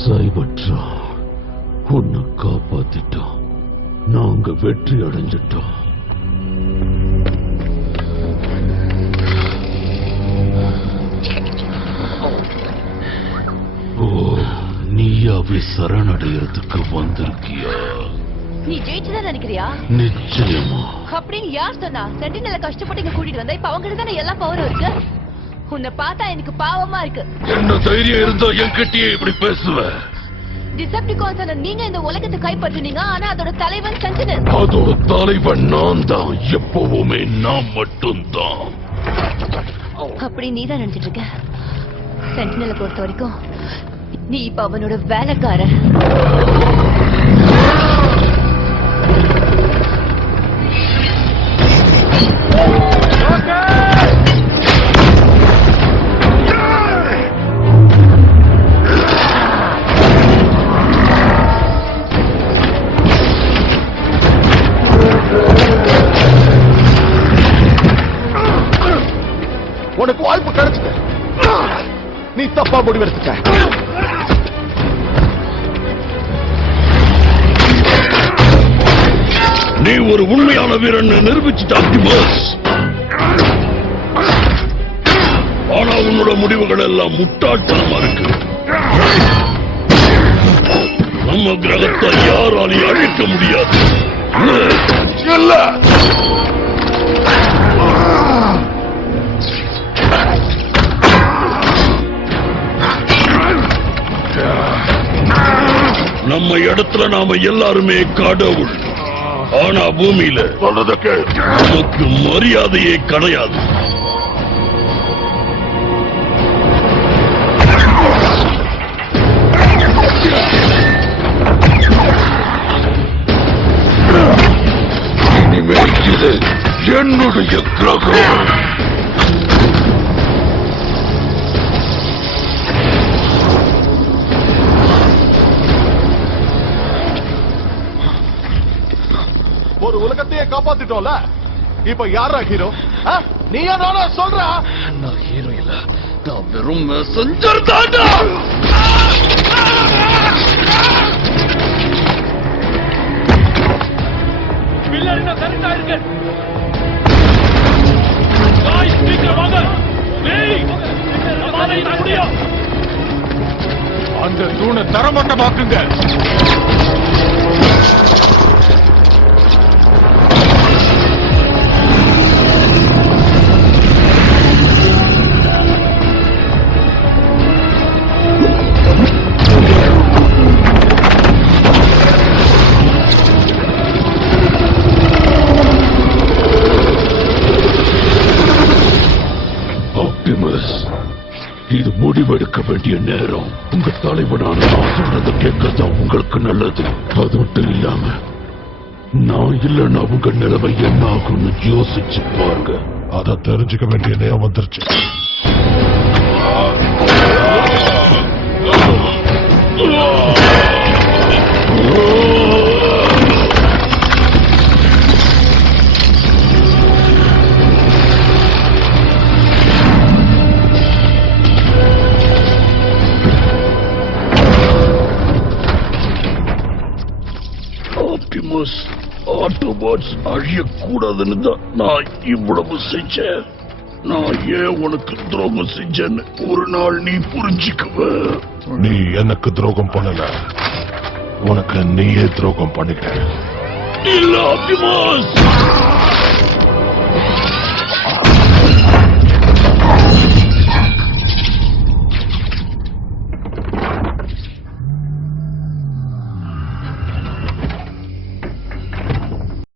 சைபட்ரா உன்னை காப்பாத்திட்டோம். நாங்க வெற்றி அடைஞ்சிட்டோம். ஓ, நீயாவே சரணடையறதுக்கு வந்திருக்கியா? நீ ஜெயிச்சுதான் நினைக்கிறியா? நிச்சயமா. அப்படின்னு யார் சொன்னா? சென்டினல கஷ்டப்பட்டு இங்க கூட்டிட்டு வந்தா இப்ப அவங்க தானே எல்லா பவரும் இருக்கு. உன்னை பார்த்தா எனக்கு பாவமா இருக்கு. என்ன தைரியம் இருந்தா என்கிட்டயே இப்படி பேசுவ? டிசெப்டிகான்ஸ் நீங்க இந்த உலகத்தை கைப்பற்றினீங்க. ஆனா அதோட தலைவன் சென்டினல். அதோட தலைவன் நான் தான். எப்பவுமே நான் மட்டும்தான். அப்படி நீதான் நினைச்சிட்டு இருக்க. சென்டினலை பொறுத்த வரைக்கும் நீ இப்ப அவனோட வேலைக்கார. உனக்கு வாய்ப்பு கிடைச்சது. நீ தப்பா முடிவெடுத்துட்ட. நீ ஒரு உண்மையான வீரன் நிரூபிச்சுட்ட ஆப்டிமஸ். ஆனா உன்னோட முடிவுகள் எல்லாம் முட்டாள்தனமா இருக்கு. நம்ம கிரகத்தை யாராலையும் அழிக்க முடியாது. இல்ல, நம்ம இடத்துல நாம எல்லாருமே கடவுள். ஆனா பூமியில நமக்கு மரியாதையே கிடையாது. இனிமேல் இது என்னுடைய கிரகம். ஒரு உலகத்தையே காப்பாத்திட்டோம்ல. இப்ப யாரா ஹீரோ? நீயா நானா சொல்ற? நான் ஹீரோ இல்ல, நான் வெறும் மெசஞ்சர் தான்டா. வில்லரினா கரெக்டா இருக்கு. गाइस சீக்கிரம் வாங்க. டேய், நம்மால இது முடியும். அந்த தூணை தரமட்டமாக்குங்க. இது முடிவெடுக்க வேண்டிய நேரம். உங்க தலைவனான நான் சொல்றத கேட்கறதா உங்களுக்கு நல்லது. அது மட்டும் இல்லாம நான் இல்லைன்னா உங்க நிலைமை என்ன ஆகும்னு யோசிச்சு பாருங்க. அதை தெரிஞ்சுக்க வேண்டிய நேரம் வந்துருச்சு. ஆட்டோபாட்ஸ் அழியக்கூடாதுன்னு தான் நான் இவ்வளவு செஞ்சேன். நான் ஏன் உனக்கு துரோகம் செஞ்சேன்னு ஒரு நாள் நீ புரிஞ்சுக்குவ. நீ எனக்கு துரோகம் பண்ணல, உனக்கு நீயே துரோகம் பண்ணிக்க. இல்ல ஆப்டிமஸ்.